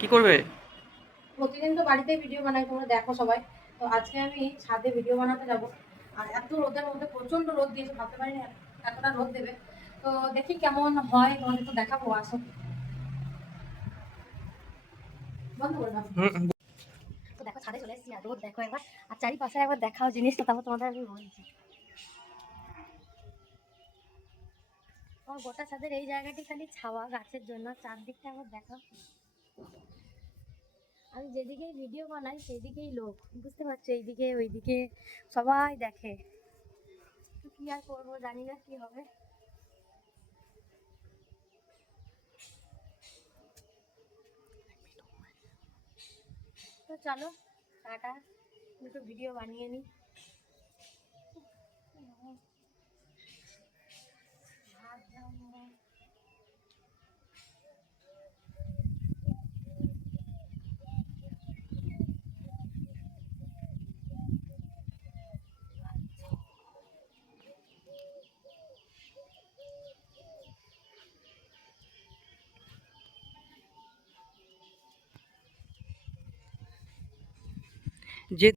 কি করবে? প্রতিদিন তো বাড়িতে ভিডিও বানাই তোমরা দেখো সবাই। তো আজকে আমি ছাদে ভিডিও বানাতে যাব। আর এত রোদের মধ্যে প্রচণ্ড রোদ দিয়েছে ভাবতে পারিনি এতটা রোদ দেবে। তো দেখি কেমন হয় তোমাদের তো দেখাবো আসো। বন্ধ করে দাও। তো দেখো ছাদে চলে এসেছি আর রোদ দেখো একবার। আর চারিপাশে একবার দেখাও জিনিসটা তারপর তোমাদের আমি বলছি। আমার গোটা ছাদের এই জায়গাটি খালি ছাওয়া গাছের জন্য। চারদিকটা একবার দেখো আমি যেদিকেই ভিডিও বানাই সেদিকেই লোক, বুঝতে পারছ? এইদিকে, ওইদিকে সবাই দেখে। কি আর করব, জানি না কি হবে। তো চলো, টাটা। দুটো ভিডিও বানিয়ে নিই جت